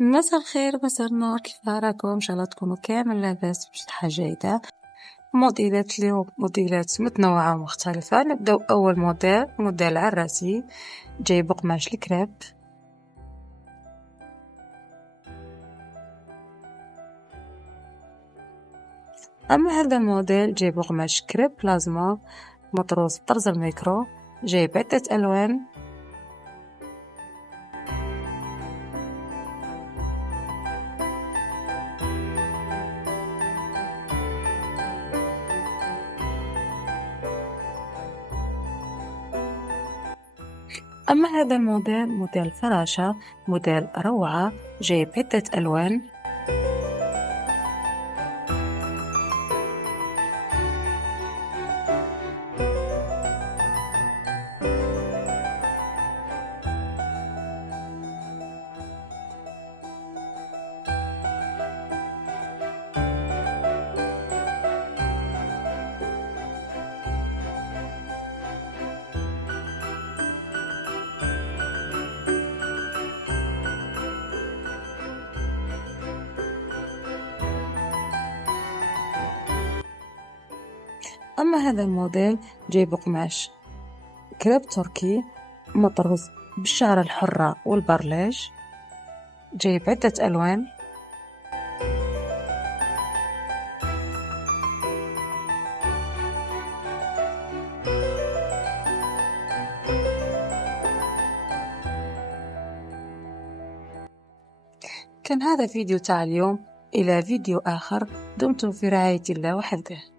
مساء الخير، مساء النور، كيف راكم؟ ان شاء الله تكونوا كامل لاباس بصحة جيدة. موديلات اليوم موديلات متنوعة ومختلفة. نبداو اول موديل عراسي جاي بقماش الكريب. اما هذا الموديل جاي بقماش كريب بلازما مطروز طرز الميكرو، جاي بعدة الوان. أما هذا الموديل موديل فراشة، موديل روعة جاي بعدة ألوان. أما هذا الموديل جاي بقماش كريب تركي مطروز بالشعر الحرة والبرلاج، جاي بعدة ألوان. كان هذا فيديو تاع اليوم، إلى فيديو آخر، دمتم في رعاية الله وحفظه.